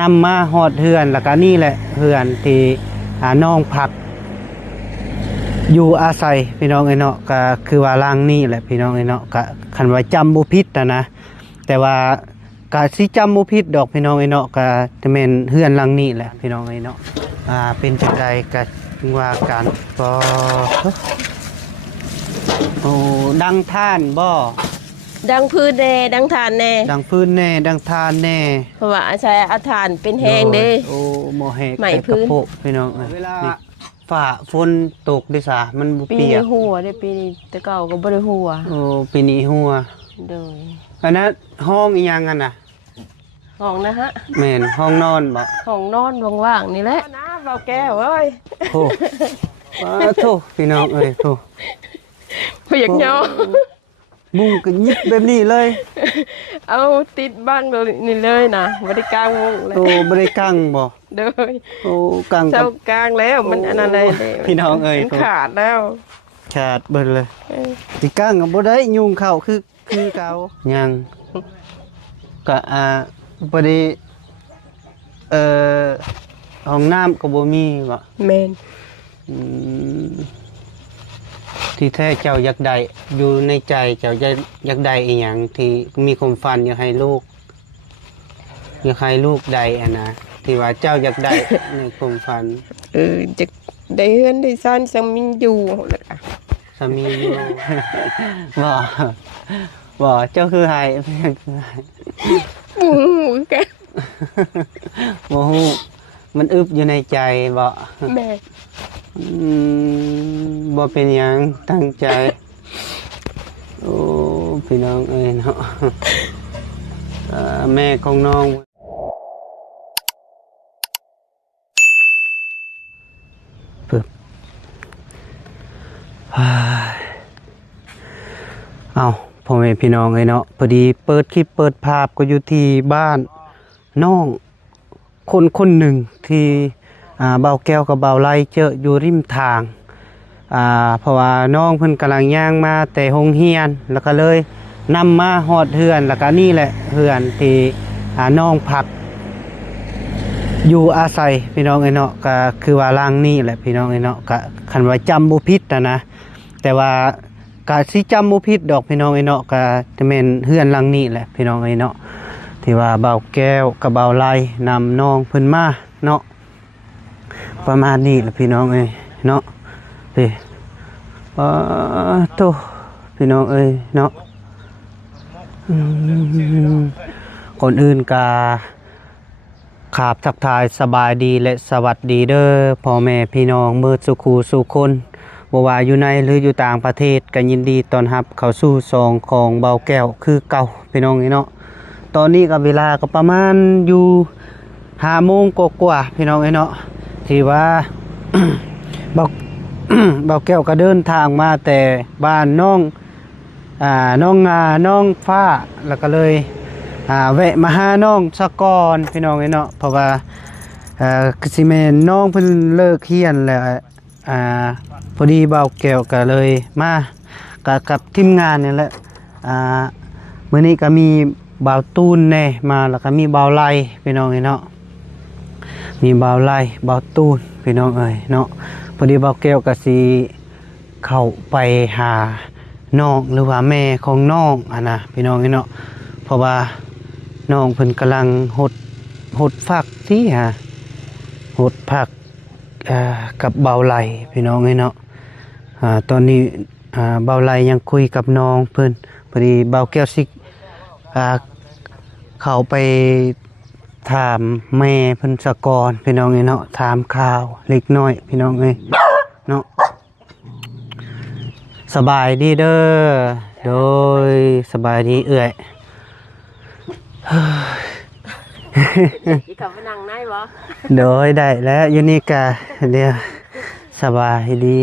นำมาฮอดเฮือนแล้วก็นี่แหละเฮือนที่น้องพักอยู่อาศัยพี่น้องเนาะก็คือว่าล่างนี่แหละพี่น้องเนาะก็คันว่าจำบ่ผิดนะแต่ว่าก็สิจำบ่ผิดดอกพี่น้องเนาะก็จะแม่นเฮือนหลังนี้แหละพี่น้องเนาะเป็นจังไดก็ว่ากันก็โอ้ดังท่านบ่ดังพื้นแน่ดังทานแน่ดังพื้นแน่ดังทานแน่เพราะว่าอาศัยอาทานเป็นแห้งเด้โอ้หมอแหก ไหม้พื้นพี่น้องเวลาฝ่าฝนตกดิซะมันบ่ ปี เปีย นี้ ก หัวได้ปีนี้แต่เก่าก็บ่ได้หัว โอ้ปีนี้หัวโดยอันนั้นห้องอีหยังกันน่ะ ห้องนะฮะ แม่นห้องนอนบ่ ห้องนอนว่างๆนี่แหละนะเบาแก้วเอ้ย โอ้โธ่พี่น้องเอ้ยโธ่ บ่อยากย่อ มุ้งก็ยิบแบบนี้เลย เอาติดบ้างเลยนี่เลยนะบ่ได้กลางวงเลย โอ้บ่ได้กังบ่ โดย โอ้กังกั เจ้าน กลางแล้วมันอันนั้นเลยเด้ พี่น้องเอ้ย มันขาดแล้ว ขาดเบิดเลยสิกังก็บ่ได้ยุงเข้าคือเก่ายังก็บ่ได้ห้องน้ำก็บ่มีบ่ แม่น ที่แท้เจ้าอยากได้อยู่ในใจเจ้าอยากได้อีหยังที่มีความฝันอยากให้ลูกได้อะนะที่ว่าเจ้าอยากได้ ในความฝัน จะได้เฮือนได้ซ่านซังมินอยู่แล้วก็ สามีอยู่ บ่เจ้าคือไห้ บูกัน บ่ฮู้มันอึบอยู่ในใจบ่ แม่ บ่เป็นหยังตั้งใจ โอ้พี่น้องเอ้ยเนาะ แม่ของน้องปึ๊บเอาพ่อแม่พี่น้องเอ้ยเนาะพอดีเปิดคลิปเปิดภาพก็อยู่ที่บ้านน้องคนหนึ่งที่เบาแก้วกับเบาไล่เจออยู่ริมทางเพราะว่าน้องเพิ่นกำลังย่างมาแต่โรงเรียนแล้วก็เลยนำมาฮอดเฮือนแล้วก็นี่แหละเฮือนที่น้องพักอยู่อาศัยพี่น้องเอ้ยเนาะก็คือว่าล่างนี่แหละพี่น้องเอ้ยเนาะก็คันว่าจำบ่ผิดนะแต่ว่าก็สิจำบ่ผิดดอกพี่น้องเอ้ยเนาะก็จะแม่นเฮือนหลังนี้แหละพี่น้องเอ้ยเนาะที่ว่าเบาแก้วกับเบาไล่นำน้องเพิ่นมาเนาะประมาณนี้แหละพี่น้องเอ้ยเนาะพี่โตพี่น้องเอ้ยเนาะคนอื่นกาขาบทักทายสบายดีและสวัสดีเด้อพ่อแม่พี่น้องเมื่อสุขูสุคนบ่ว่าอยู่ในหรืออยู่ต่างประเทศก็ยินดีต้อนรับเข้าสู่ซองของเบาแก้วคือเก่าพี่น้องเนาะตอนนี้ก็เวลาก็ประมาณอยู่5 โมงกว่าๆพี่น้องเนาะที่ว่า เบาแก้วก็เดินทางมาแต่บ้านน้องน้องฟ้าแล้วก็เลยแวะมาหาน้องสะกอนพี่น้องเนาะเพราะว่าคือสิแม่นน้องเพิ่นเลิกเรียนแล้วพอดีเบาแก้วก็เลยมากับทีมงานนี่แหละมื้อนี้ก็มีบ่าวตูนแน่มาแล้วก็มีบ่าวไล่พี่น้องเนาะมีบ่าวไล่บ่าวตูนพี่น้องเอ้ยเนาะพอดีบ่าวแก้วก็สิเข้าไปหาน้องหรือว่าแม่ของน้องนะพี่น้องเนาะเพราะว่าน้องเพิ่นกำลังหดฟักที่หดผักกับเบาไหลพี่น้องเนาะตอนนี้เบาไหลยังคุยกับน้องเพิ่นพอดีเบาแก้วสิเข้าไปถามแม่เพิ่นสะกอนพี่น้องเนาะถามข่าวเล็กน้อยพี่น้องเนาะสบายดีเด้อโดยสบายดีเอื้อยอีกกับมานั่งไหนบ่ โดยได้แล้วยูนิกาเดี๋ยวสบายดี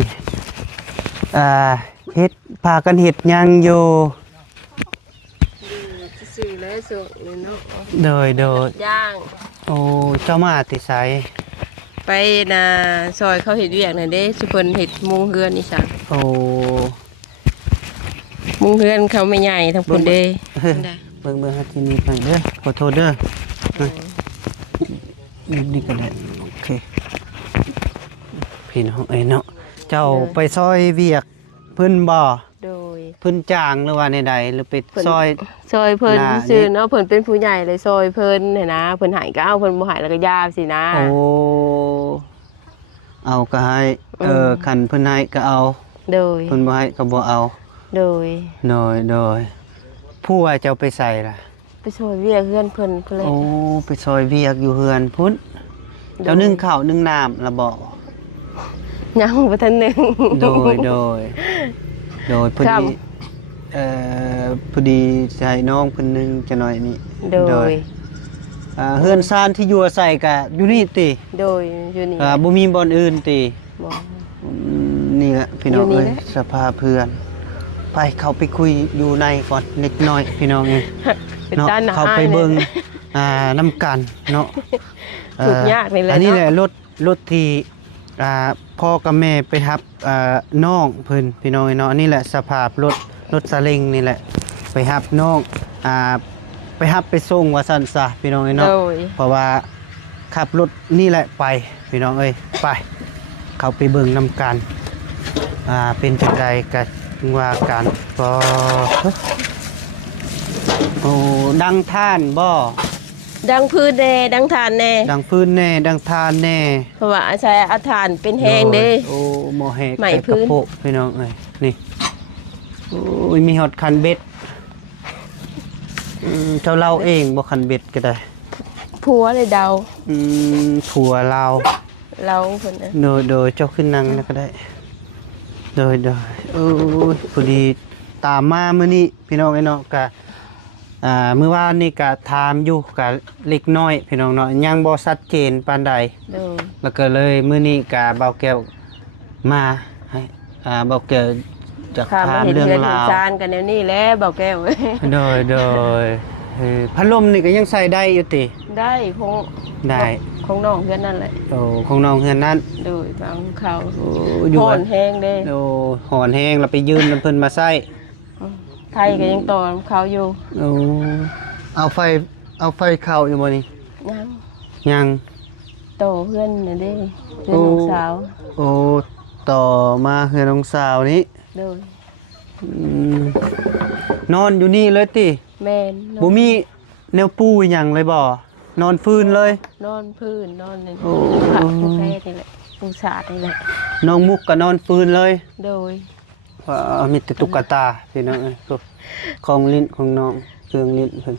เฮ็ดพากันเฮ็ดยังอยู่ซื่อเลยสุนี่เนาะโดยย่าง โอ้เจ้ามาติไสไปนะซอยเขาเฮ็ดเวียกน่ะเด้สุเพิ่นเฮ็ดมุงเฮือนอีสาน โอ้ มุงเฮือนเขาไม่ใหญ่ทั้งพุ่นเด้ เบิ่งหาที่นี่ไปเด้อขอโทษเด้อ นี่ก็ได้โอเคพี่น้องเอ้ยเนาะเจ้าไปซอยเวียกเพิ่นบ่ โดย เพิ่นจ้างหรือว่าในใดหรือไปซอย ซอยเพิ่น น่ะ ซื่อเนาะเพิ่นเป็นผู้ใหญ่เลยซอยเพิ่นเนี่ยนะเพิ่นใหายก็เอาเพิ่นบ่ใหายแล้วก็ยาสินะ โอ้เอาก็ให้คันเพิ่นให้ก็เอา โดย เพิ่นบ่ให้ก็บ่เอา โดย โดยผู้ว่าเจ้าไปใส่ล่ะ ไปซอยเวียกเพื่อนเพิ่นเพิ่นเลย โอ้ไปซอยเวียกอยู่เฮือนพุ่นเจ้านึ่งข้าวนึ่งน้ำละบ่ ยังบ่ทันหนึง โดยพอ ครั ดี บ พอดีจะให้น้องเพิ่นนึงจะหน่อยนี่ โดย เฮือนซานที่อยู่อาศัยก็อยู่นี่ติ โดยอยู่นี่ บ่มีบ่อนอื่นติ บ่ นี่แหละพี่น้อง อยู่นี่ เอ้ย แหละ สภาพเพื่อน ไปเข้าไปคุยอยู่ในก่อนเล็กน้อยพี่น้องเอ้ย เป็น เนาะ ด้านหน้า เข้าไป อ้าย เบิ่ง เลย น้ำกันเนาะ ถูกยากนี่แหละ อันนี้ เนาะ แหละรถที่พ่อกับแม่ไปรับน้องเพิ่นพี่น้องเนาะอันนี้แหละสภาพรถซาเล้งนี่แหละไปรับน้องไปรับไปส่งว่าซั่นซะพี่น้องเนาะ โดย เพราะว่าขับรถนี่แหละไปพี่น้องเอ้ยไปเข้าไปเบิ่งนำกันเป็นจังไดก็ว่ากันก็โอ้ดังท่านบ่ ดังพื้นแน่ดังทานแน่ ดังฟื้นแน่ดังทานแน่ เพราะว่าอาศัยอาทานเป็นแห้งเด้ โอ้หมอแหก ไหม ใส่ พื้ กระ น โปะพี่น้องเอ้ยนี่โอ้ยมีฮอดคันเบ็ดเจ้าเล่าเองบ่คันเบ็ดก็ได้ ผัวเลยเดา ผัวเรา เราเพิ่นน่ะ โดยเจ้าขึ้นนั่งแล้วก็ได้โดยโอ้ยพอดีตามมามื้อนี้พี่น้องไอ้เนาะก็มื้อวานนี่ก็ถามอยู่ก็เล็กน้อยพี่น้องเนาะยังบ่ชัดเจนปานใด โดย แล้วก็เลยมื้อนี้ก็เบาแก้วมาให้เบาแก้วจะ ข้ามา ถาม เห็น เรื่อง เฮือนเห็น ราว จานกันแนวนี้แหล้วเบาแก้วเอ้ย โดยพัดลมนี่ก็ยังใส่ได้อยู่ติ ได้คง ได้ ของน้องเฮือนนั่นแหละ โอ้ของน้องเฮือนนั้น โดยบางเขา โอ้อยู่ โหนแห้งเด้ โอ้หอนแห้งแล้วไปยืมน้ำเพิ่นมาใส่ ไทยก็ยังต่อเขาอยู่ โอ้เอาไฟเข้าอยู่บ่นี่ ยัง ยัง โตเพื่อนน่ะเด้เพื่อนน้องสาว โอ้ต่อมาเฮือนน้องสาวนี้ โดย อืมนอนอยู่นี่เลยติ แม่น บ่มีแนวปูหยังเลยบ่นอนฟื้นเลย นอนพื้นนอนใน โอ้ ผักผู้แพทย์นี่แหละผู้สาดนี่แหละ น้องมุกก็นอนฟื้นเลย โดย มีแต่ตุ๊กตาพี่น้องเอ้ยพวกของลิ้นของน้องเครื่องลิ้นเพิ่น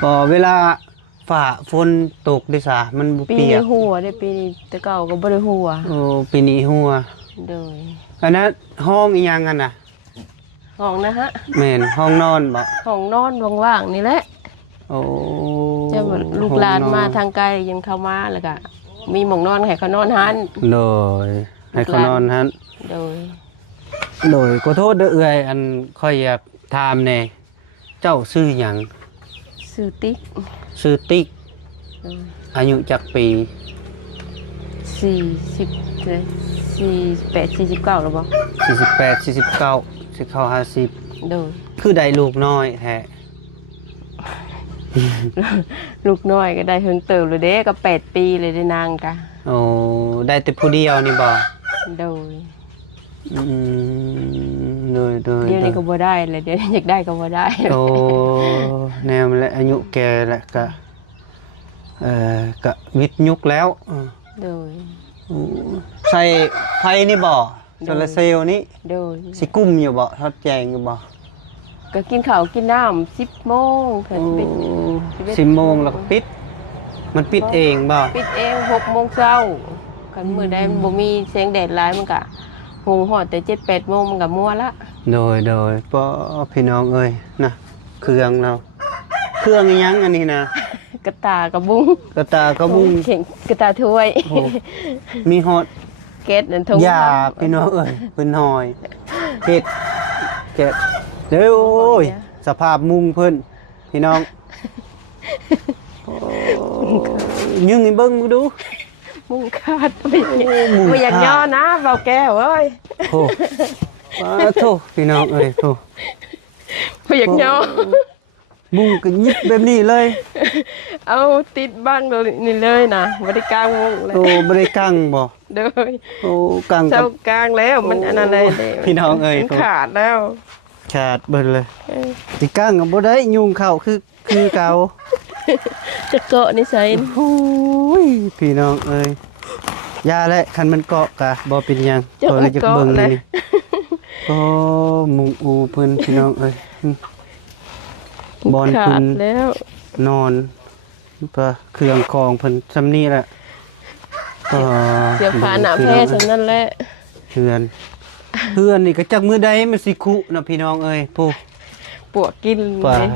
พอเวลาฝ่าฝนตกดิซะมันบ่ ปี เปีย นี้ ก หัวได้ปีนี้แต่เก่าก็บ่ได้หัว โอ้ปีนี้หัว โดย อันนั้นห้องอีหยังกันน่ะ ห้องนะฮะ แม่นห้องนอนบ่ ห้องนอนว่างๆนี่แหละ โอ้ จะลูกหลาน ห้อง มาทางไกลยังเข้ามาแล้วก็มีหมองนอนให้เขานอนหัน โดยให้เขานอนหั่น โดย โดยขอโทษเด้อเอื้อยอันค่อยอยากถามแหน่เจ้าชื่อหยัง ซื้อติ๊ก ชื่อติ๊ก โดย อายุจักปี 40เลย48 49แล้วบ่ 48 49สิเข้า50 โดย คือได้ลูกน้อยแท้ ลูกน้อยก็ได้เฮิงเติบเลยเด้ก็8 ปีเลยได้นางกะ โอ้ได้แต่ผู้เดียวนี่บ่ โดย อืมโดย เดี๋ยวนี้ก็บ่ได้เลยเดี๋ยวนี้อยากได้ก็บ่ได้ โอ้แนวมันแหละอายุแก่แหละก็ก็วิทย์ยุคแล้ว โดย ใส่ไฟนี่บ่โซลาร์เซลล์นี่ โดย สิกุ้มอยู่บ่ทอดแจงอยู่บ่ ก็กินข้าวกินน้ำ10 โมงถึงปิด 10 โมงแล้วก็ปิด มันปิดเองบ่ ปิดเอง6 โมงเช้ากันมื้อใดมันบ่มีแสงแดดหลายมันก็หุงฮอดแต่7 8 โมงมันก็มัวละ โดยป้อพี่น้องเอ้ยนะเครื่องเราเครื่องอีหยังอันนี้นะ กระตากระบุง กระตากระบุ้ง เข่งกระตาถ้วย โอ้มีฮอด เกตนั่นทุ่ง ยาพี่น้องเอ้ยเพิ่นหอยเฮ็ดแกะเด้อโอ้ยสภาพมุงเพิ่นพี่น้องโอ้ยึงให้เบิ่งมึงดู มุงคาดไม่อยากย่อนะเบาแก้วเอ้ย โอ้ว้าโธ่พี่น้องเอ้ยโธ่ ไม่อยากย่อ มุงก็ยิบแบบนี้เลย เอาติดบ้างเลยนี่เลยนะบ่ได้กลางวงเลย โอ้บ่ได้กังบ่ เด้อ โอ้กัง เจ้า กับ กลางแล้วมันอันนั้นเลยเด้ พี่น้องเอ้ย มันขาดแล้ว ขาดเบิดเลย เออ สิกังก็บ่ได้ยุงเข้าคือเก่า จะเกาะนิสัย โอ้ยพี่น้องเอ้ยยาและคันมันเกาะกะบ่เป็นหยังตัวเลยจะเบิ่งเลยนี่โอ้มุงอูเพิ่นพี่น้องเอ้ยบอน ขา เพิ่ ด น แล้ว นอนปะเครื่องของเพิ่นซำนี้แหละก็ เสียผ่าหน้าแพทย์ฉะนั้นแหละ เฮือนนี่ก็จักมื้อใดมันสิคุเนาะพี่น้องเอ้ยผู้ ปวกกิน ป่า เลย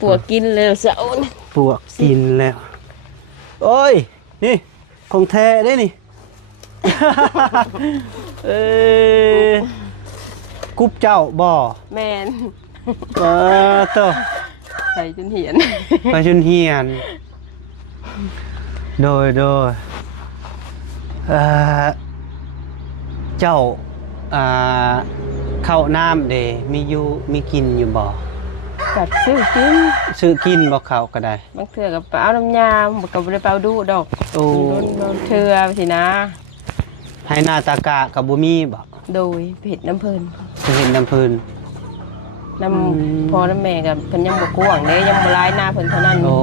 ปวกกินเลยเสาร์นี่ ปวกกินแล้ว โอ้ย นี่ของแท้ได้นี่ เอ้ยกุบเจ้าบ่ แม่น โต ใส่จนเหียน ไปจนเฮียน โดยเอ่อเจ้าอ่าข้าวน้ำเดมีกินอยู่บ่ กัดซื้อกิน ซื้อกินบ่ข้าวก็ได้ บางเทื่อกับเปล่าน้ำยาบ่กับบ่ได้เปล่าดูดอก โอ้ โดนเทื่อสินะ ให้หน้าตากะกับบ่มีบ่ โดยเผ็ดน้ำเพิ่น จะเห็นน้ำพื้น น้ำพอน้ำแม่กับเพิ่นยังบ่กว้างเด้ยังบ่หลายหน้าเพิ่นเท่านั้น โอ้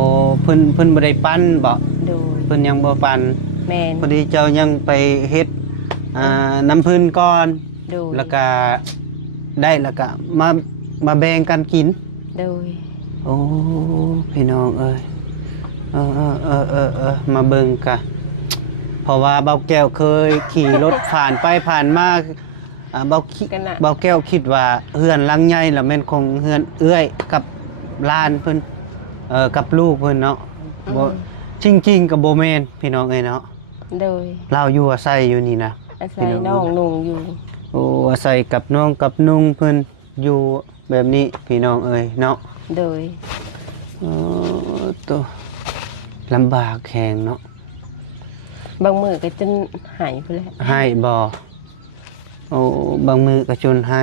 เพิ่นบ่ได้ปั้นบ่ โดย เพิ่นยังบ่ปั้น แม่น พอดีเจ้ายังไปเฮ็ดน้ำพื้นก่อน โดย แล้วก็ได้แล้วก็มาแบ่งกันกิน โดย โอ้พี่น้องเอ้ยมาเบิ่งกะเพราะว่าเบาแก้วเคยขี่รถผ่านไปผ่านมาเบาแก้วคิดว่าเฮือนหลังใหญ่แล้วแม่นคงเฮือนเอื้อยกับหลานเพิ่นกับลูกเพิ่นเนาะบ่จริงๆก็บ่แม่นพี่น้องเอ้ยเนาะ โดย เราอยู่อาศัยอยู่นี่นะ อาศัยน้องนุ่งอยู่ โอ้อาศัยกับน้องกับนุ่งเพิ่นอยู่แบบนี้พี่น้องเอ้ยเนาะ โดย โอ้ตัวลำบากแข็งเนาะ บางมื้อก็จนหายไปแล้ว ให้บ่โอ้บางมือก็จนให้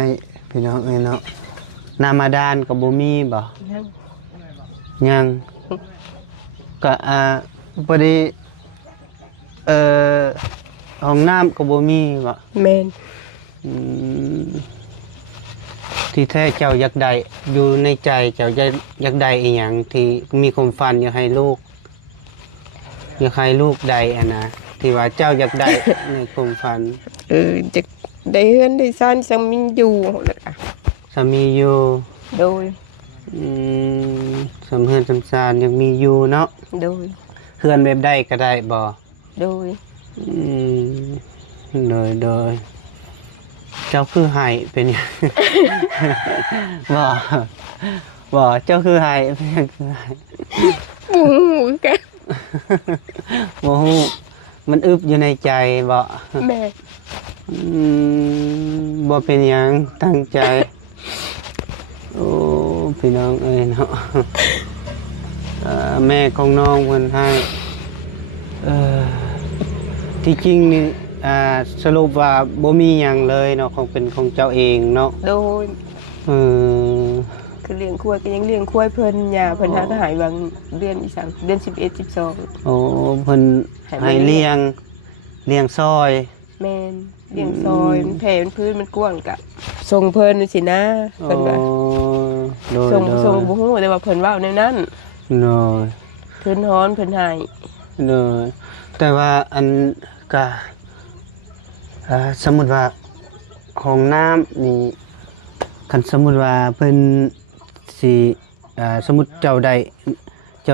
พี่น้องเอ้ยเนาะนามาดานก็บ่มีบ่ ยัง ยังก็พอดีห้องน้ำก็บ่มีบ่ แม่น อืมที่แท้เจ้าอยากได้อยู่ในใจเจ้าอยากได้อีหยังที่มีความฝันอยากให้ลูกอยากให้ลูกได้อะนะที่ว่าเจ้าอยากได้ ในความฝัน จะได้เฮือนได้ซ่านซังมินอยู่นั่นล่ะ สามีอยู่ โดย อืมสำเฮือนสำสารยังมีอยู่เนาะ โดย เฮือนแบบได้ก็ได้บ่ โดย อืมโดยเจ้าคือให้เป็นหยัง บ่เจ้าคือให้เป็นหยังคือให้ โอ้โหแก โอ้โหมันอึบอยู่ในใจบ่ แม่ บ่เป็นหยังตั้งใจ โอ้พี่น้องเอ้ยเนาะ แม่ของน้องเพิ่นให้ที่จริงนี่สรุปว่าบ่มีหยังเลยเนาะของเป็นของเจ้าเองเนาะ โดย เออ คือเลี้ยงควายก็ยังเลี้ยงควายเพิ่นยาเพิ่นหาก็หายบางเดือนอีสังเดือน11 12 โอ้เพิ่น ให้ ให้เลี้ยงซอย แม่นเลี้ยงซอยมันแผ่มันพื้นมันกว้างกะส่งเพิ่นสินะเพิ่นว่า โดย ส่งบ่ฮู้แต่ว่าเพิ่นเว้าในนั้น โดย เพิ่นฮ้อนเพิ่นให้ เลยแต่ว่าอันก็สมมุติว่าห้องน้ำนี่คันสมมุติว่าเพิ่นสิสมมุติเจ้า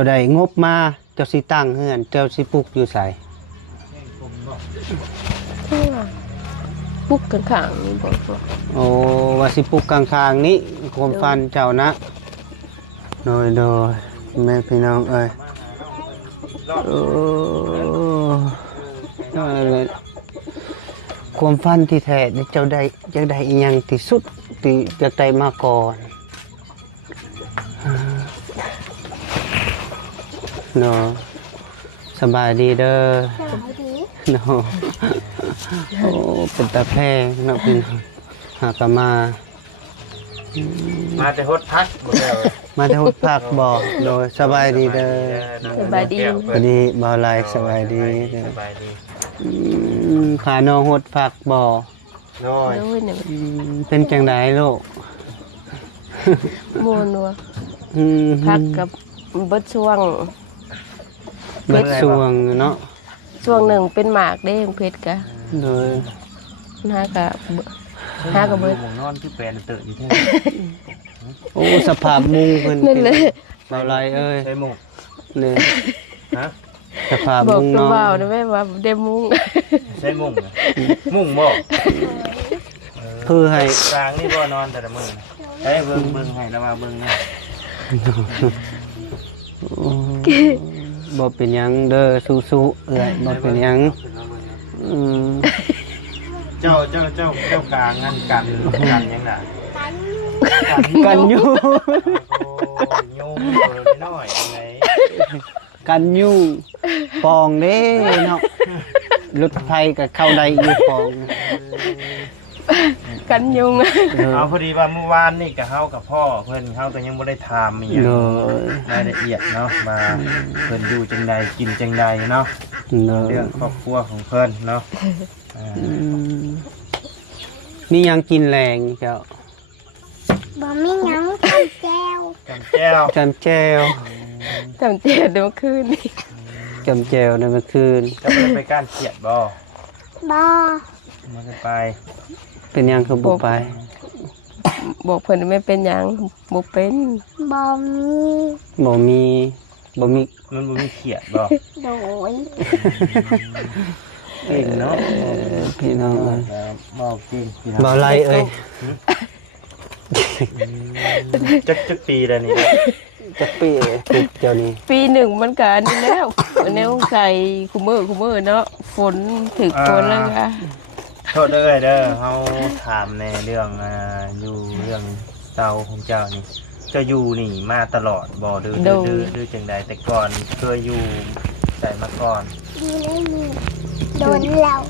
ได้งบมาเจ้าสิตั้งเฮือนเจ้าสิปลูกอยู่ไส ปุกข้างๆนี่บ่พอ โอ้ว่าสิปลูกกลางๆนี้ความฝันเจ้านะโดยแม่พี่น้องเอ้ยโอ้ความฝันที่แท้นี่เจ้าได้อยากได้อีหยังที่สุดที่อยากได้มาก่อนเนาะสบายดีเด้อเนาะโอ้เป็นตาแพงเนาะพี่น้องหากนมา มาแต่ฮดพักหมดแล้ว มาทดผักบ่โดยสบายดีเด้อ สบายดี สวัสดีบ่าวไลสบายดีเด้อ สบายดี พาน้องหดผักบ่ น้อย โดยเนี่ย เป็นจังไดลูก ม่วนว่ะ อืม พักกับเบิดช่วง เบิดสวงเนาะ ช่วงหนึ่งเป็นหมากเด้เพชรกะ โดย หากะเบิด หมูนอนที่แปลนเตอะอยู่แท้ โอ้สภาพมุงเพิ่น นั่นแหละ บ่าวไลเอ้ย ใช่หมู นี่ ฮะ สภาพ บอก มุง ตัว เนาะ บ่าวนะแม่ว่าได้มุ้ง ใช่มุงนะมุงบ่ เพื่อให้ กลางนี่บ่นอนแต่ละมื้อใช้เบิ่งให้แล้วมาเบิ่งนี่ บ่เป็นหยังเด้อสู้ๆเอ้ยบ่เป็นหยังอืม เจ้ากลางงั้นกันยังล่ะ กันอยู่ โอ้ยงน้อยยังไง กันอยู่ปองเด้เนาะรถไฟก็เข้าได้อยู่ปอง กันยุง เอาพอดีว่าเมื่อวานนี่กับเฮากับพ่อเพิ่นเฮาก็ยังบ่ได้ถามอีหยัง เด้อ รายละเอียดเนาะมาเพิ่นอยู่จังใดกินจังใดเนาะ เด้ เรื่ อ องครอบครัวของเพิ่นเนาะอ่า มีหยังกินแรงเจ้า บ่มีหยังทำแจว จำแจ้ว จำแจว จำเจ็ดเดี๋ยวคืนนี่ จำแจวในเมื่อคืน จะไม่ได้ไปก้านเขียดบ่ บ่ ไม่ได้ไป เป็นหยังคือบ่ไป บอกเพิ่นไม่เป็นหยังบ่เป็น บ่มี บ่มีบ่มี มันบ่มีเขียดบ่ โดย เก่งเนาะ พี่น้องเอ้ย บ่เก่งพี่น้อง บ่ไรเอ้ย จักปีแล้วนี่ จะเปีถูกเจ้านี่ ปีหนึ่งมันก็อันนี้แล้วแนวใส่คุมือเนาะฝนถึกฝนแล้วก็ โทษเด้อเด้อเฮาถามในเรื่องอยู่เรื่องเตาของเจ้านี่เจ้าอยู่นี่มาตลอดบ่ดื้อจังใดแต่ก่อนเคยอยู่ใส่มาก่อน อยู่ในนี้โดนแล้ว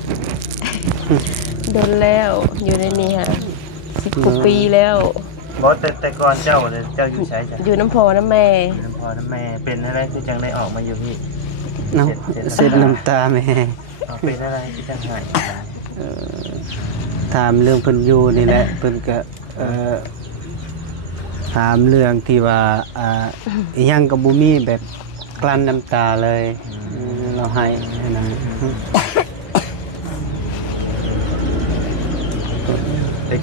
โดนแล้วอยู่ในนี้ฮะ10 กว่าปีแล้ว บ่แต่ก่อนเจ้าอยู่ไสจ้ะ อยู่น้ำพอน้ำแม่ อยู่น้ำพ่อน้ำแม่เป็นอะไรคือจังได้ออกมาอยู่นี่ น้ำเสร็จน้ำตาแม่ เอาเป็นอะไรที่จังหาย ถามเรื่องเพิ่นอยู่นี่แหละเพิ่นก็ถามเรื่องที่ว่าอิหยังก็บ่มีแบบกลั้นน้ำตาเลยเราให้นะ ตะ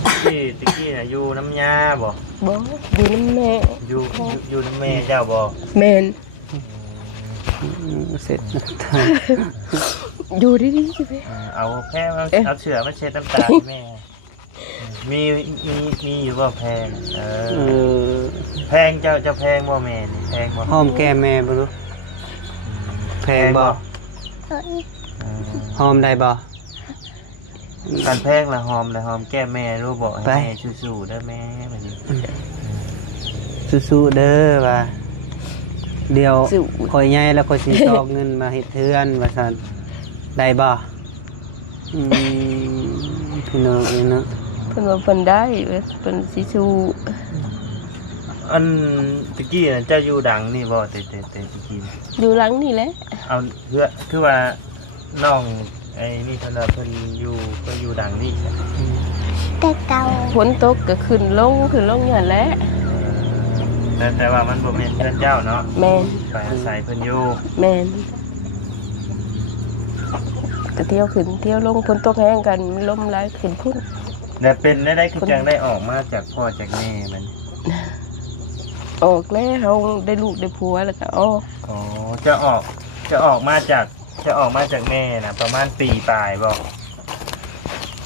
กี้น่ะอยู่น้ำยาบ่ บ่อยู่น้ำแม่ อยู่น้ำแม่เจ้าบ่ แม่น เสร็จน้ำตา อยู่ดีๆใช่ไหม เอาแพ้มาเอาเสือมาเช็ดน้ำตาให้แม่มีอยู่บ่แพงแพงเจ้าแพงบ่แม่นี่แพงบ่ หอมแก้มแม่บ่รู้แพงบ่ เอ้ย หอมได้บ่ การแพงละหอมแก้แม่รู้บ่ให้ ไป แม่สู้ๆเด้อแม่บัดนี้ สู้ๆเด้อว่าเดี๋ยว สู่ คอยใหญ่แล้วคอยสิซอกเงินมาเฮ็ดเทือนว่าซั่นได้บ่พี่น้องเอ้ยเนาะ เพิ่นว่าเพิ่นได้เว้ยเพิ่นสิสู้ อันตะกี้น่ะเจ้าอยู่ดังนี่บ่แต่ตะกี้ อยู่หลังนี่แหละ เอาเพื่อคือว่าน้องไอ้นี่เพิ่นว่าเพิ่นอยู่ดังนี่ใช่ แต่เก่า ฝนตกก็ขึ้นลงอย่างแหละ แต่ว่ามันบ่แม่นเพื่อนเจ้าเนาะ แม่น ไปอาศัยเพิ่นอยู่ แม่นก็เที่ยวขึ้นเที่ยวลงฝนตกแห้งกันลมหลายขึ้นพุ่น แต่เป็นได้คือจังได้ออกมาจากพ่อจากแม่มัน ออกแล้วเฮาได้ลูกได้ผัวแล้วก็ออก อ๋อจะออกมาจากแม่นะประมาณปีปลายบอก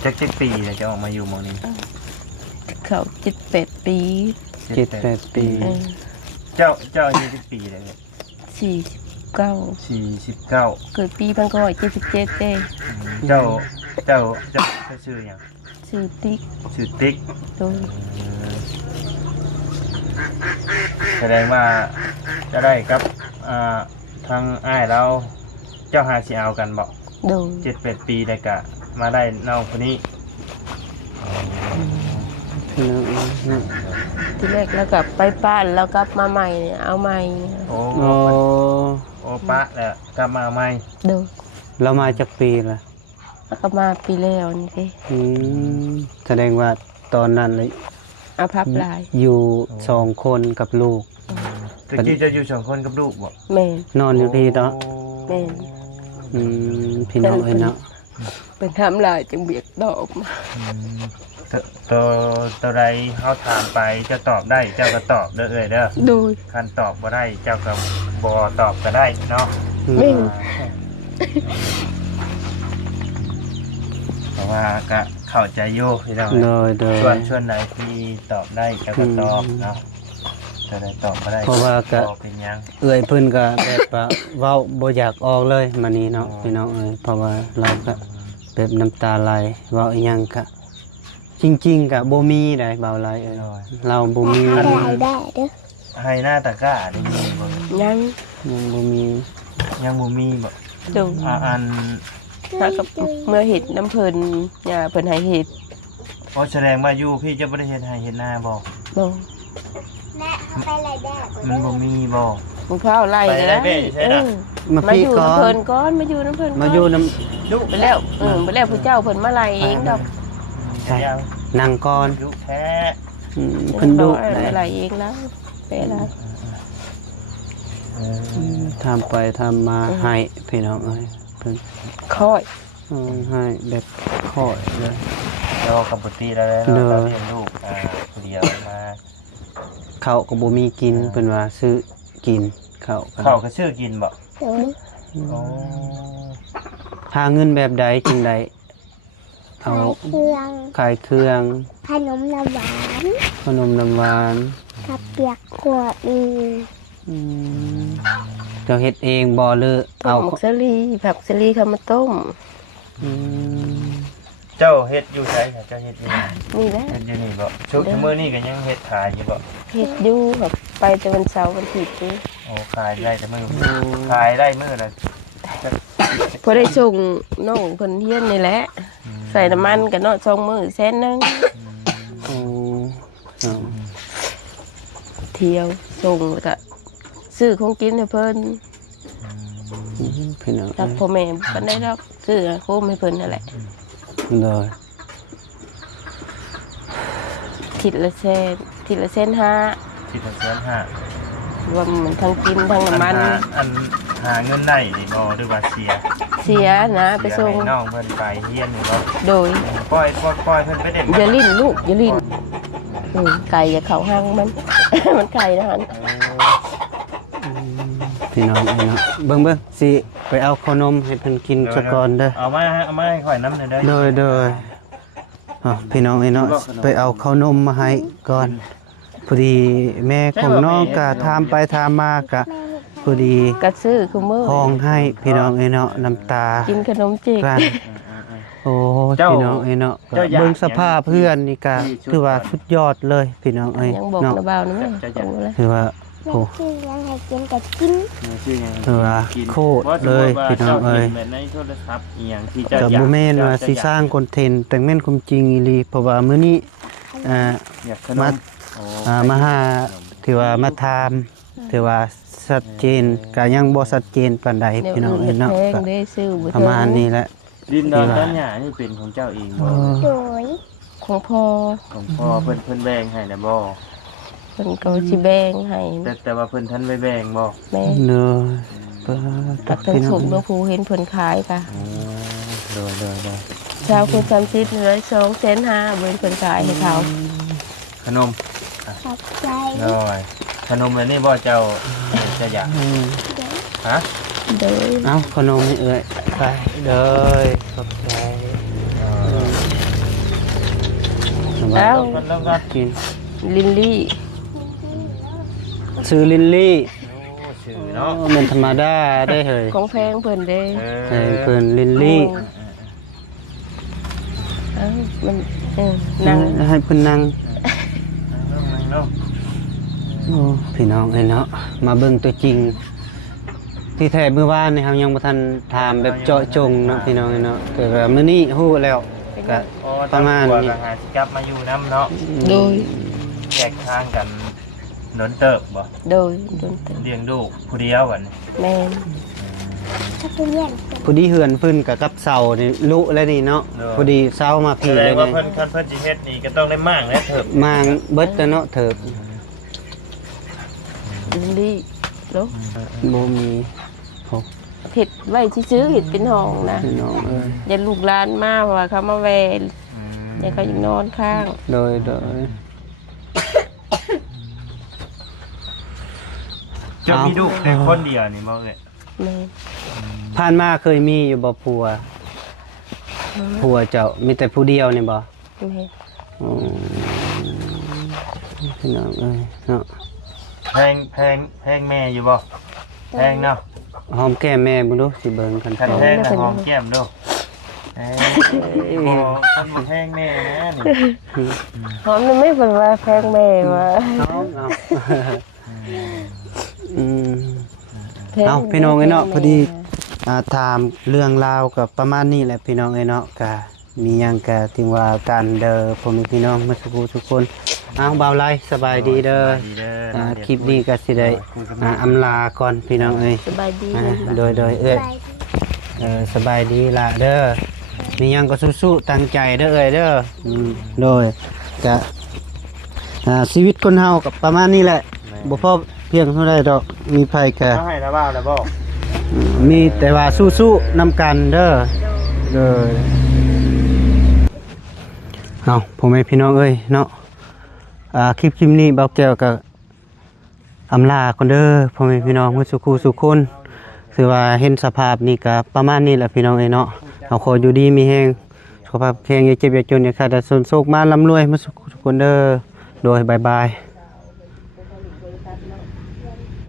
จักปีเลยจะออกมาอยู่หมองนี้ เขา7-8 ปี 7-8 ปี เออ เจ้าอายุกี่ปีเลยเนี่ย 49 49 เกิดปี1977เด้ เจ้าชื่อหยัง ชื่อติ๊ก ชื่อติ๊ก โดย แสดงว่าจะได้กับทางอ้ายเราเจ้าหาสิเอากันบอก โดย 7-8 ปีได้กะมาได้น้องคนนี้ พี่น้องเอ้ยเนาะ ทีแรกแล้วก็ไปป้านแล้วกลับมาใหม่เนี่ยเอาใหม่ โอ้ โอ้ โอ้ปะแล้วกลับมาใหม่ ดู เรามาจากปีละ แล้วก็มาปีแล้วนี่สิ อืมแสดงว่าตอนนั้นเลย เอาพับลาย อยู่2คนกับลูก ตะกี้จะอยู่2คนกับลูกบ่ แม่น นอนอยู่พี่เนาะ แม่น พี่น้องเอ้ยเนาะ เป็นทำลายจึงเบียกดอกมา อืมตัวใดเฮาถามไปจะตอบได้เจ้าก็ตอบเด้อเอ้ยเด้อ ดู คันตอบบ่ได้เจ้าก็บ่ตอบก็ได้เนาะ ไม่ เพราะว่าก็เข้าใจอยู่พี่น้อง โดย ส่วนไหนที่ตอบได้เจ้าก็ตอบเนาะตัวใดตอบบ่ได้ เพราะว่าก็ ตอบเป็นหยัง เอื้อยเพิ่นก็แบบว่าเว้าบ่อยากออกเลยมานี้เนาะพี่น้องเอ้ยเพราะว่าเราก็แบบน้ำตาไหลเว้าอีหยังก็จริงๆก็บ่มีได้เบาไหลเอ้ยเราบ่มี ได้ได้เด้อ ให้หน้าตะกร้านี่มีบ่ ยัง ยังบ่มี ยังบ่มีบ่ ดู อัน ถ้ากับเมื่อเห็ดน้ำเพลินอย่าเพิ่นให้เห็ด เพราะแสดงว่าอยู่พี่จะบ่ได้เฮ็ดให้เฮ็ดหน้าบ่ บ่ แม่เอาไปเลยได้ มันบ่มีบ่ มึงเผาไล่ก็ได้ ไปไล่เบ้ใช่น่ะ มา มา พี่ อยู่ ก่อ น้ำเพลิ น นก่อนมาอยู่น้ำเพลินก่อน มาอยู่น้ ดุ ไปแล้วไปแล้วผู้เจ้าเพิ่นมาไล่เองดอก ใช่ ำนั่งก่อน ดุแท้ เพิ่นดุ ไล่เองแล้วไปแล้ว ทำไปทำมาให้พี่น้องเอ้ยเพิ่น ค่อย ให้แบบขอดเลย เรากับปกติแล้ว เด้ เรา อ เลี้ยงลูกคนเดียวมา ข้าวก็บ่มีกินเพิ่นว่าซื้อกินข้าวกัน เขาก็ชื่อกินบ่ เด้อ โอ้ หาเงินแบบใดจังไดเอา ขายเครื่อง ขายเครื่อง ขนมน้ำหวาน ขนมน้ำหวาน ข้าวเปียกขวดนึง อืมเจ้าเฮ็ดเองบ่หรือ ต้ เอา มหมกสลีผักสลีเข้ามาต้ม อืม เจ้าเฮ็ดอยู่ไสค่ะเจ้าเฮ็ดอยู่ไหน นี่แหละ เฮ็ดอยู่นี่บ่ชุดมื้อนี้ก็ยังเฮ็ดขายอยู่บ่ เฮ็ดอยู่แบบไปแต่วันเสาร์วันอาทิตย์นี่ โอ้ขายได้แต่มื้อขายได้มื้อละ พอได้ส่งน้องเพิ่นเฮียนนี่แหละใส่น้ำมันกับเนาะ2มื้อแสนนึง โอ้เอา เที่ยวส่งแล้วก็ซื้อของกินให้เพิ่น พี่น้อง รักพ่อแม่ปานใดดอกซื้อโคมให้เพิ่นนั่นแหละ เลย ทิศละแสนทิศละแสนห้า คิดว่าแสนห้าร วมมันทั้งกินทั้งน้ำมัน อันหาเงินได้นี่บ่หรือว่าเสีย เสียนะไปส่ง ให้น้องเพิ่นไปเฮียนนี่บ่ โดย ปล่อยเพิ่นไปเด็ด อย่าลิ้นลูกอย่าลิ้นไก่อย่าเข้าห้างมัน มันไก่นะฮัน พี่น้องเอ้ยเนาะเบิ่งสิไปเอาขนมให้เพิ่นกินซะก่อนเด้อ เอามาให้ข่อยน้ำหน่อยเด้อ โดยพี่น้องเอ้ยเนาะไปเอาข้าวนมมาให้ก่อนพอดีแม่ของน้องก็ถามไปถามมาก็พอดี กระซื้อคือมือ ห้องให้พี่น้องเอ้ยเนาะน้ำตา กินขนมจีบ กลั้นโอ้พี่น้องเอ้ยเนาะก็เบิ่งสภาพเพื่อนนี่ก็ถือว่าสุดยอดเลยพี่น้องเอ้ย ยังบอก เนาะ นะเบานะแม่บอกเลย ถือว่า แม่ โอ้ ชื่อยังให้กินแต่กิน ถือว่าโคตรเลยพี่น้องเอ้ย ในโทรศัพท์อีหยังที่ กับบ่แม่นว่าสิสร้างคอนเทนต์แต่แม่นความจริงอีหลีเพราะว่ามื้อนี้มามาหาถือว่ามาถามถือว่าชัดเจนก็ยังบ่ชัดเจนปานใด เดี๋ยว พี่น้อง อื่ เอ้ย น เนาะ แพง ก็ ได้ซื้อบ่ ประมาณนี้แหละ ดินดอนต้นหญ้านี่เป็นของเจ้าเองบ่ โดย ของพ่อ ของพ่อเพิ่นแบ่งให้นะบ่ เพิ่นก็สิแบ่งให้ แต่ว่าเพิ่นท่านไม่แบ่งบ่ แม่ เนาะเปิ ตั ด กเป็น พี่น้อ สุ ง กบ่ผู้เห็นเพิ่นขายค่ะ โดย ชาวคน30เหลือ2.5แสนเบิ่นเพิ่นขายให้เขา ขนม ขอบใจ โดยขนมอันนี้บ่เจ้าจะอยาก อืม ฮะ เด้อ เอาขนมนี่เอ้ยไปเลยขอบใจ เอ้า แล้วก็ กิน ลิลลี่ ซื้อลิลลี่ ชื่อเนาะ โอ้มันธรรมดาได้เฮ้ย ของแพงเพิ่นเด้ ให้เพิ่นลิลลี่ เอ้ามันนั่ง ให้เพิ่นนั่ง เนาะ โอ้พี่น้องเอ้ยเนาะมาเบิ่งตัวจริง ที่แท้เมื่อวานนี่เฮายังบ่ทันถามแบบเจาะจงเนาะพี่น้องเอ้ยเนาะแต่ว่ามื้อนี้ฮู้แล้ว ไป ก็ โอ้ ประมาณ นี้ นี้ ก็หาสิกลับมาอยู่น้ำเนาะ โดย แยกทางกันโดนเติบบ่ โดยโดนเติม เลี้ยงลูกผู้เดียวกัน แม่น ถ้าไปเรียน ผู้ดีเฮือนเพิ่นกับเสานี่ลุแล้วนี่เนาะผู้ดีเสามา แส พี่ ด เล ง ย ว่า นี่ เพิ่นสิเฮ็ดนี่ก็ต้องได้มากแล้วเถิบ มางเบิดแล้วเนาะเถิบ ดีเนาะ บ่มี เห็ดไว้ซื้อๆเห็ดเป็นห้องนะ พี่น้องเอ้ย อย่าลูกหลานมาเพราะว่าเขามาแวะอย่าเขายังนอนข้าง โดยจะมีลูกแต่คนเดียวนี่บ่เอ้ย แม่น ผ่านมาเคยมีอยู่บ่ผัวเจ้ามีแต่ผู้เดียวนี่บ่ แม่น อืมพี่น้องเอ้ยเนาะ แพงแม่อยู่บ่แพงเนาะ หอมแก้มแม่บ่รู้สิเบิ่งกัน คัน พอ แพงนะหอมแก้มดูบ่คันบ่แพงแม่นะนี่ หอมมันไม่เป็นว่าแพงแม่ว่า เอาอืม แพง เอาพี่น้องเอ้ยเนาะพอดี ถามเรื่องราวกับประมาณนี้แหละพี่น้องเอ้ยเนาะก็มีหยังก็ถึงว่าการเด้อพ่อแม่พี่น้องมาทุกคนเอาบ่าวไล่สบายดีเด้อ ดีเด้อ คลิปนี้ก็สิได้อำลาก่อนพี่น้องเอ้ย สบายดี โดยเอ้ย ไป สบายดีล่ะเด้อมีหยังก็สู้ๆตั้งใจเด้อเอ้ยเด้อโดยก็ชีวิตคนเฮากับประมาณนี้แหละบ่พอเพียงเท่าใดดอกมีไผก็ เอาให้นะบ่าวนะบ่ มีแต่ว่าสู้ๆนำกันเด้อเด้อเอาพ่อแม่พี่น้องเอ้ยเนาะคลิปนี้เบาแก้วก็อำลาก่อนเด้อพ่อแม่พี่น้องมื้อสุขคนถือว่าเห็นสภาพนี้ก็ประมาณนี้แหละพี่น้องเอ้ยเนาะเอาขออยู่ดีมีแฮงสุขภาพแข็งอย่าเจ็บอย่าจนอย่าขาดแต่ส่วนโชคมาร่ำรวยมาสุขทุกคนเด้อโดยบ๊ายบาย